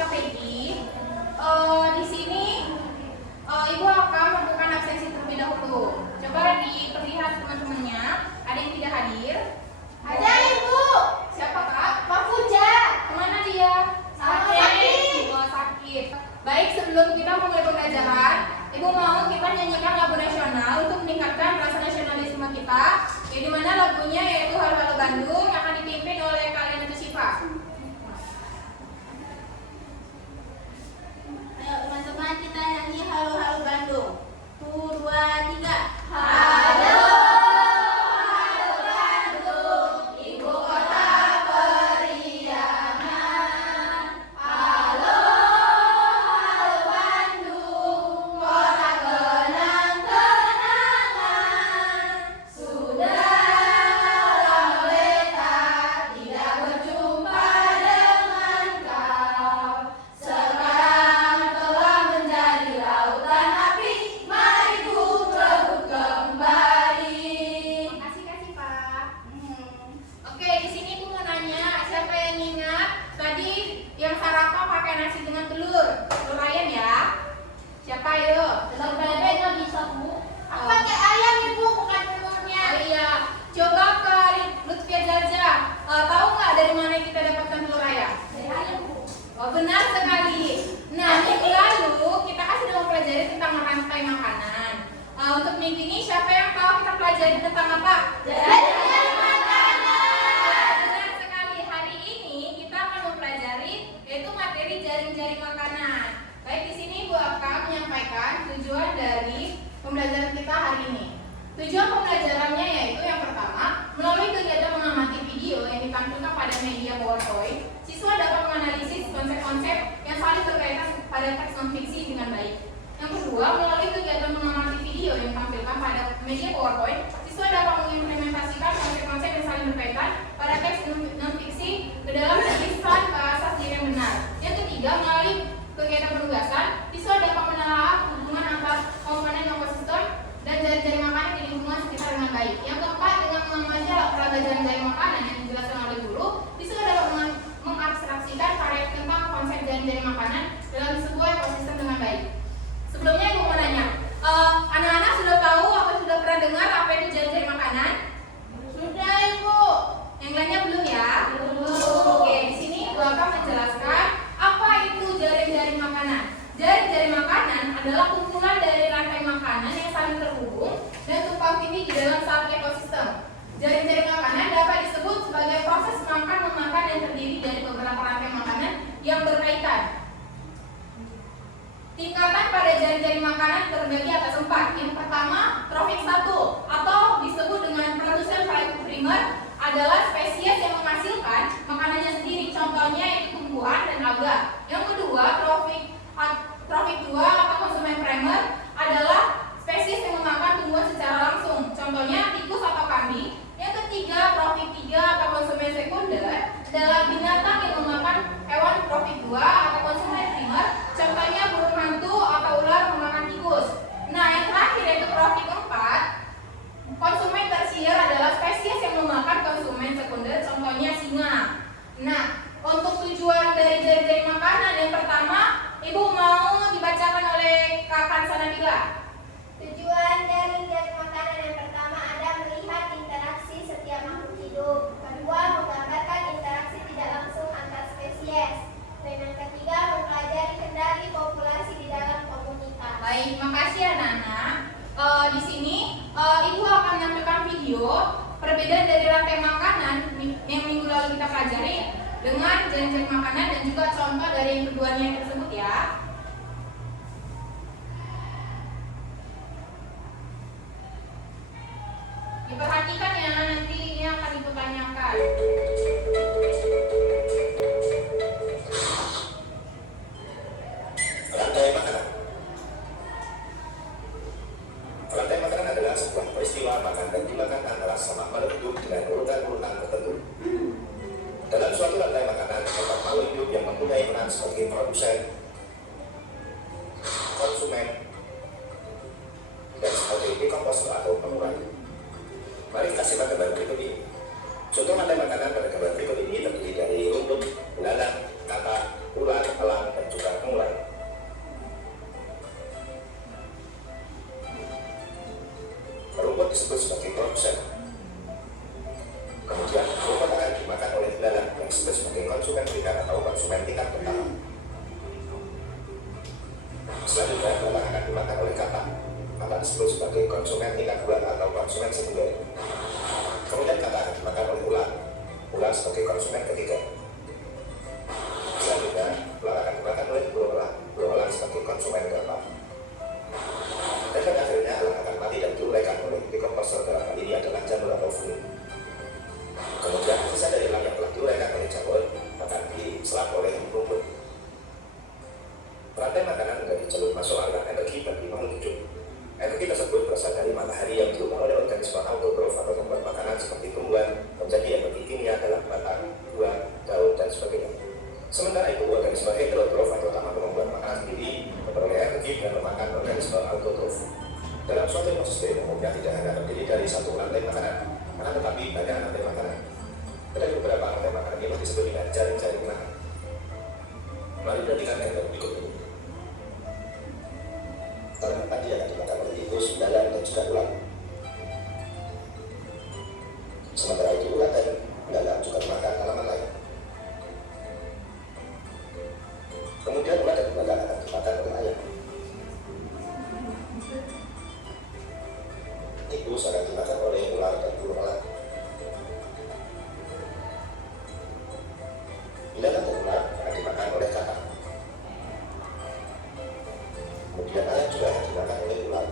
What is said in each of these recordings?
Kak Peggy. Di sini Ibu akan melakukan absensi terlebih dahulu. Coba diperlihat teman-temannya. Ada yang tidak hadir? Ada Ibu. Siapa Kak? Pak Puja. Kemana dia? Sakit. Oh, sakit. Baik, sebelum kita memulai pembelajaran, Ibu mau kita nyanyikan lagu nasional untuk meningkatkan rasa nasionalisme kita. Yang dimana lagunya yaitu Halo Halo Bandung yang akan dipimpin oleh kalian itu Siva. Ayo teman-teman kita nyanyi Halo Halo Bandung. 1, 2, 3. Halo. Benar sekali. Nah, minggu lalu kita kan sudah mempelajari tentang rantai makanan. Untuk minggu ini siapa yang tahu kita pelajari tentang apa? Jaring makanan. Benar sekali. Hari ini kita akan mempelajari yaitu materi jaring-jaring makanan. Baik, di sini Bu akan menyampaikan tujuan dari pembelajaran kita hari ini. Tujuan pembelajarannya yaitu yang pertama, melalui kegiatan mengamati video yang ditampilkan pada media PowerPoint, siswa dapat menganalisis konsep-konsep yang saling berkaitan pada teks non-fiksi dengan baik. Yang kedua, melalui kegiatan mengamati video yang ditampilkan pada media PowerPoint, siswa dapat mengimplementasikan konsep-konsep yang saling berkaitan pada teks non-fiksi ke dalam tulisan bahasa sendiri yang benar. Yang ketiga, melalui kegiatan penugasan, siswa dapat menelaah hubungan antar komponen ekosistem dan jaring-jaring makanan di lingkungan sekitar dengan baik. Yang keempat, dengan mengamati peraga jaring-jaring makanan yang dijelaskan oleh guru, siswa dapat mengabstraksikan karya tentang konsep jaring-jaring makanan dalam sebuah ekosistem dengan baik. Sebelumnya Ibu mau nanya, anak-anak sudah tahu atau sudah pernah dengar apa itu jaring-jaring makanan? Sudah Ibu. Yang lainnya belum ya? Belum. Oke, di sini Ibu akan menjelaskan apa itu jaring-jaring makanan. Jaring-jaring makanan adalah kumpulan dari rantai makanan yang saling terhubung dan tumpang tindih di dalam satu ekosistem. Jaring-jaring makanan dapat disebut sebagai proses makan-memakan yang terdiri dari beberapa rantai makanan yang berkaitan. Tingkatan pada jaring-jaring makanan terbagi atas 4. Yang pertama, trofik 1 atau disebut dengan produsen primer adalah spesies yang menghasilkan makanannya sendiri. Contohnya yaitu tumbuhan dan alga. Yang kedua, trofik 2 atau konsumen primer adalah spesies yang memakan tumbuhan secara langsung. Contohnya tikus atau kambing. Yang ketiga, trofik 3 atau konsumen sekunder adalah binatang yang memakan hewan trofik 2 atau konsumen primer. Contohnya burung hantu atau ular memakan tikus. Nah, yang terakhir yaitu trofik 4, konsumen tersier adalah spesies yang memakan konsumen sekunder. Contohnya singa. Nah, untuk tujuan dari jaring-jaring makanan yang pertama, Ibu mau dibacakan oleh Kak Sanabila. Tujuan dari jaring makanan yang pertama ada melihat interaksi setiap makhluk hidup. Kedua, menggambarkan interaksi tidak langsung antar spesies. Dan yang ketiga, mempelajari kendali populasi di dalam komunitas. Baik, makasih anak-anak. Di sini Ibu akan menampilkan video perbedaan dari rantai makanan yang minggu lalu kita pelajari dengan jaring-jaring makanan dan juga contoh dari yang keduanya tersebut ya. Diperhatikan ya, nanti ini akan Ibu tanyakan. Rantai makanan. Rantai makanan adalah sebuah peristiwa makan dan dimakan antara sama makhluk hidup dengan urutan-urutan tertentu. Dalam suatu rantai makanan, terdapat makhluk hidup yang mempunyai peran sebagai produsen, konsumen, dan sebagai dekomposer atau pengurangi. Mari kita simak gambar berikut ini. Contoh rantai makanan pada gambar berikut ini terdiri dari rumput, belalang, katak, ulat, elang, disebut sebagai produsen. Kemudian rumput akan dimakan oleh belalang yang disebut sebagai konsumen berikan atau konsumen tingkat pertama. Selanjutnya belalang akan dimakan oleh katak. Katak disebut sebagai konsumen tingkat 2 atau konsumen sekunder. Kemudian katak akan dimakan oleh ular. Ular sebagai konsumen ketiga. Selanjutnya ular akan dimakan oleh berulang. Berulang sebagai konsumen keempat. Dan pada akhirnya elang akan mati dan diuraikan oleh decomposer. Dalam hal ini adalah jamur atau fluid. Kemudian sisa dari elang yang telah diuraikan oleh jamur akan diserap oleh rumput. Rantai makanan menjadi jalur masuk aliran energi bagi makhluk hidup. Energi tersebut berasal dari matahari yang diubah oleh organisme autotrof atau pembuat makanan seperti tumbuhan menjadi energi kimia dalam batang, buah, daun, dan sebagainya. Sementara itu, organisme heterotrof atau taman pembuat makanan sendiri memperoleh energi dengan memakan organisme autotrof. Dalam suatu ekosistem umumnya tidak hanya terdiri dari satu rantai makanan, karena tetapi banyak rantai makanan. Ada beberapa rantai makanan yang disebut dengan jaring-jaring makan. Mari perhatikan gambar berikut ini. Tanaman padi akan dimakan oleh tikus, belalang, dan juga ular. Sementara itu ular dan belalang juga makan tanaman lain. Kemudian ular dan belalang akan dimakan oleh ayam. Tikus akan dimakan oleh ular dan burung elang. Belalang dan ular akan dimakan oleh katak. Kemudian ayam juga akan dimakan oleh ular.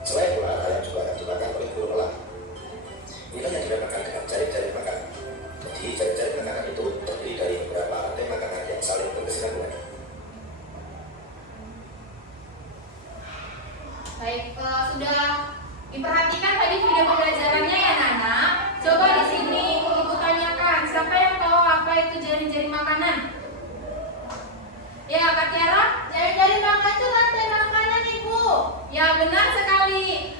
Selain ular, ayam juga akan dimakan oleh burung elang. Inilah yang dinamakan dengan jaring-jaring makan. Jadi jaring-jaring makanan itu terdiri dari beberapa rantai makanan yang saling berkesinambungan. Baik, sudah diperhatikan tadi video pembelajarannya ya Nana. Coba di sini Ibu tanyakan, siapa yang tahu apa itu jaring-jaring makanan? Ya, Kak Tiara? Jaring-jaring makan itu rantai makanan, Ibu. Ya, benar sekali.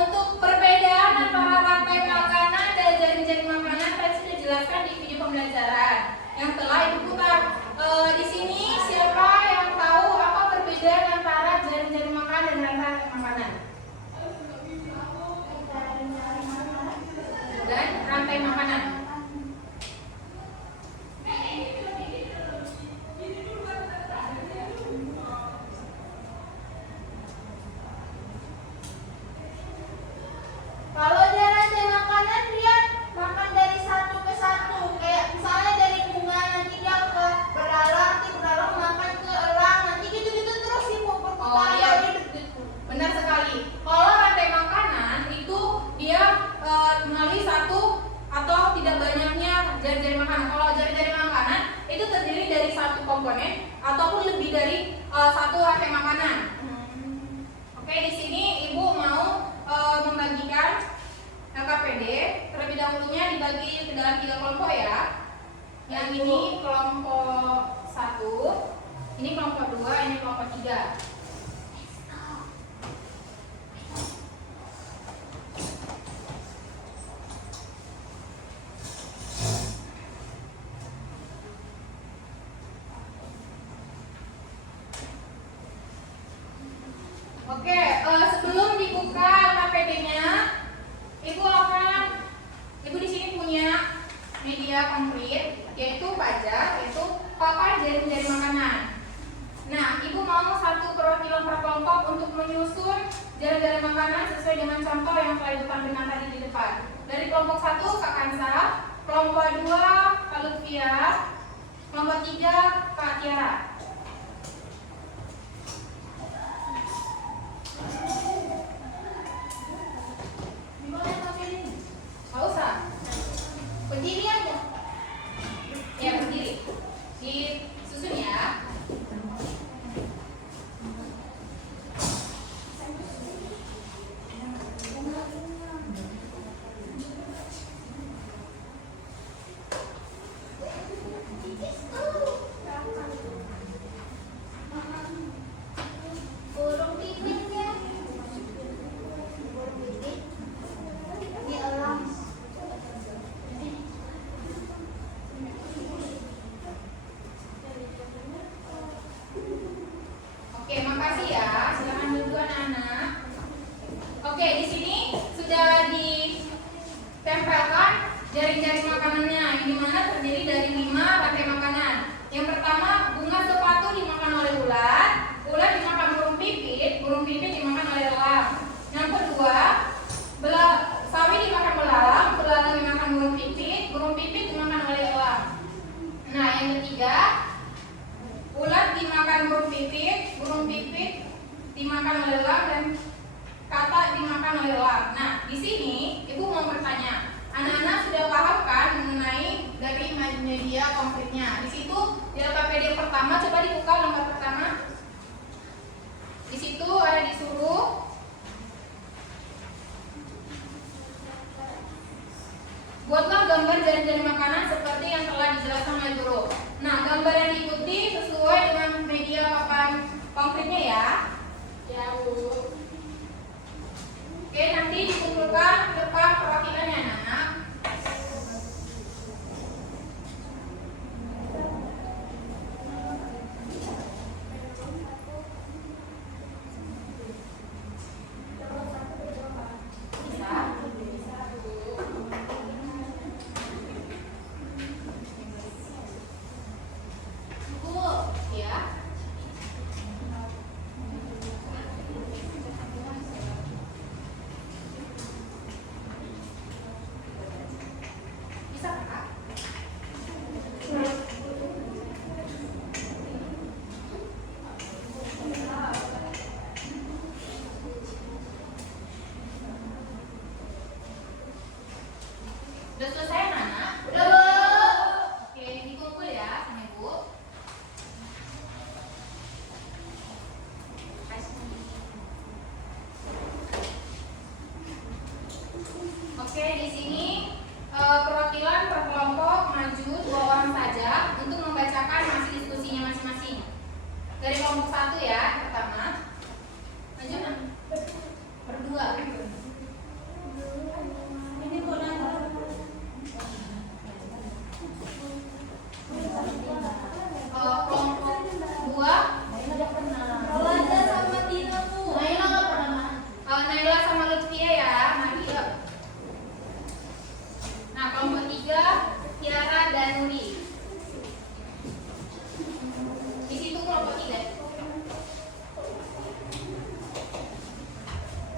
Untuk perbedaan antara rantai makanan dan jaring-jaring makanan tadi sudah dijelaskan di video pembelajaran yang telah Ibu putar. Di sini siapa yang tahu apa perbedaan antara jaring-jaring makanan dan rantai makanan? Dan rantai makanan. Kalau dia rantai makanan, dia makan dari satu ke satu. Kayak misalnya dari bunga, nanti dia ke belalang, nanti belalang makan ke elang, nanti gitu-gitu terus Ibu berputar. Oh iya, benar sekali. Kalau rantai makanan itu dia melalui satu atau tidak banyaknya jaring-jaring makanan. Kalau jaring-jaring makanan itu terdiri dari satu komponen ataupun lebih dari satu rantai makanan. Oke, di sini Ibu mau membagikan LKPD. Terlebih dahulunya dibagi ke dalam 3 kelompok ya. Yang ini kelompok 1, ini kelompok 2, ini kelompok 3. Oke, sebelum dibuka LKPD-nya, Ibu di sini punya media konkret, yaitu pajar, yaitu papan jaring-jaring makanan. Nah, Ibu mau satu perwakilan per kelompok untuk menyusun jaring-jaring makanan sesuai dengan contoh yang telah Ibu tampilkan tadi di depan. Dari kelompok 1 Kak Kansa, kelompok 2 Kak Lutfia, kelompok 3 Kak Tiara. Gak usah. Berdiri aja. Ya, berdiri. Disusun ya. Burung pipit ya. Burung pipit. Ini elang. Oke, makasih ya. Silakan dulu anak-anak. Oke, di sini sudah di mana terdiri dari 5 rantai makanan. Yang pertama, bunga sepatu dimakan oleh ulat, ulat dimakan burung pipit dimakan oleh elang. Yang kedua, sawi dimakan belalang, belalang dimakan burung pipit dimakan oleh elang. Nah, yang ketiga, ulat dimakan burung pipit dimakan oleh elang, dan katak dimakan oleh elang. Nah, di sini Ibu mau bertanya, anak-anak sudah paham kan mengenai dari media konkretnya? Di situ di LKPD pertama, coba dibuka lembar pertama. Di situ ada disuruh buatlah gambar jaring-jaring makanan seperti yang telah dijelaskan oleh guru. Nah, gambar yang diikuti sesuai dengan media papan konkretnya ya. Ya, Bu. Oke, nanti dikumpulkan depan perwakilannya, anak. Udah selesai, anak? Udah, Bu. Oke, dikumpul ya sama Ibu. Oke, di sini perwakilan per kelompok maju 2 orang saja untuk membacakan hasil diskusinya masing-masing. Dari kelompok 1 ya, pertama. Maju, berdua. Ini kelompok 2. Naila sama Tina, Bu. Naila nggak pernah. Naila sama Lutfia ya, mari yuk. Nah, kelompok 3, Tiara dan Nuri. Di situ kelompok 3.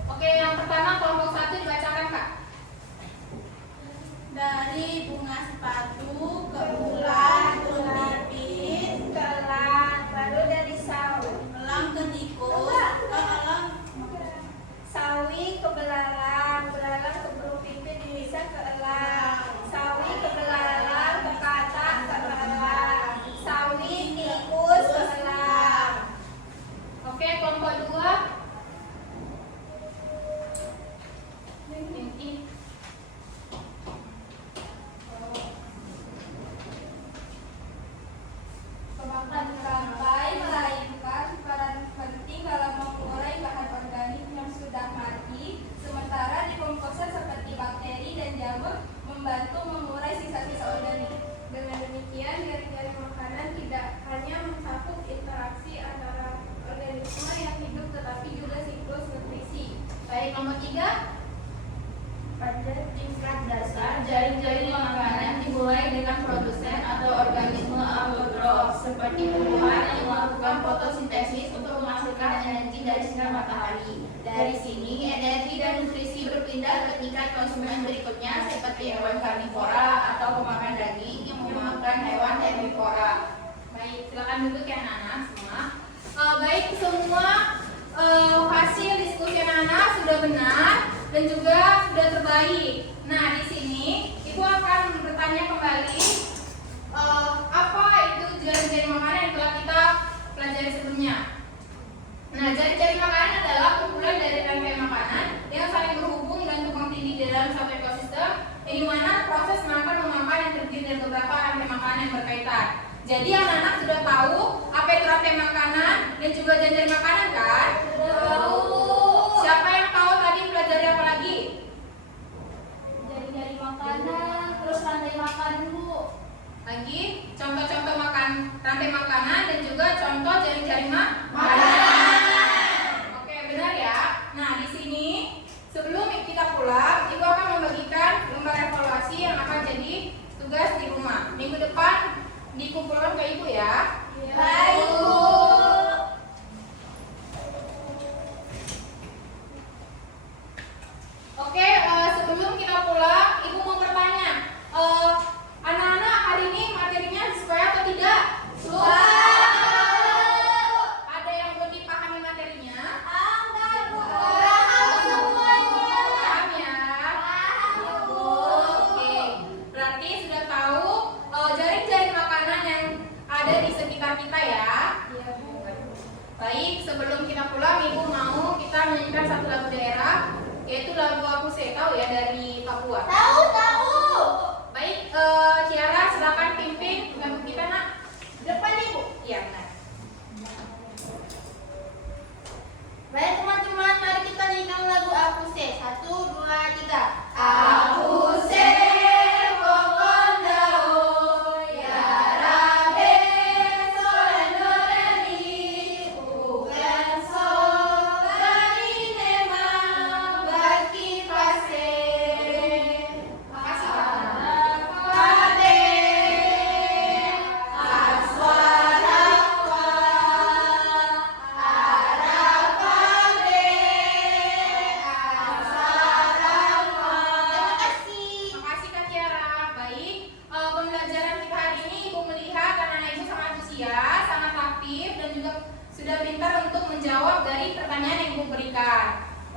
Oke, yang pertama kelompok 1 dibacakan, Kak. Dari bunga sepatu ke ulat ke pipit ke elang, baru dari elang ke tikus elang sawi ke belalang, belalang ke burung pipit, bisa ke elang, sawi ke belalang, ke katak ke elang, sawi tikus ke elang. Oke, kelompok 2. rantai melainkan peran penting dalam mengurai bahan organik yang sudah mati, sementara dekomposer seperti bakteri dan jamur membantu mengurai sisa-sisa organik. Dengan demikian, jaring-jaring makanan tidak hanya mencakup interaksi antara organisme yang hidup, tetapi juga siklus nutrisi. Baik, kelompok 3. Pada tingkat dasar, Jaring-jaring makanan dimulai dengan produsen atau organisme autotrof seperti tumbuhan yang melakukan fotosintesis untuk menghasilkan energi dari sinar matahari. Dari sini, energi dan nutrisi berpindah ke tingkat konsumen berikutnya seperti hewan karnivora atau pemakan daging yang memakan hewan herbivora. Baik, silakan duduk ya anak-anak semua. Baik, semua hasil diskusi anak-anak sudah benar dan juga sudah terbaik. Nah, di sini Ibu akan bertanya kembali apa itu jaring-jaring makanan yang telah kita pelajari sebelumnya. Nah, jaring-jaring makanan adalah kumpulan dari rantai makanan yang saling berhubung dan tumpang tindih di dalam satu ekosistem, yang dimana proses makan-memakan yang terdiri dari beberapa rantai makanan yang berkaitan. Jadi anak-anak sudah tahu apa itu rantai makanan dan juga jaring-jaring makanan kan? Tahu. Siapa yang tahu tadi pelajari apa lagi? Jaring-jaring makanan, terus rantai makan dulu. Lagi contoh-contoh rantai makanan dan juga contoh jaring-jaring makanan. Oke, benar ya. Nah, di sini sebelum kita pulang, Ibu akan membagikan lembar evaluasi yang akan jadi tugas di rumah.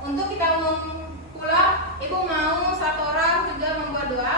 Untuk kita umum pula, Ibu mau satu orang juga membuat doa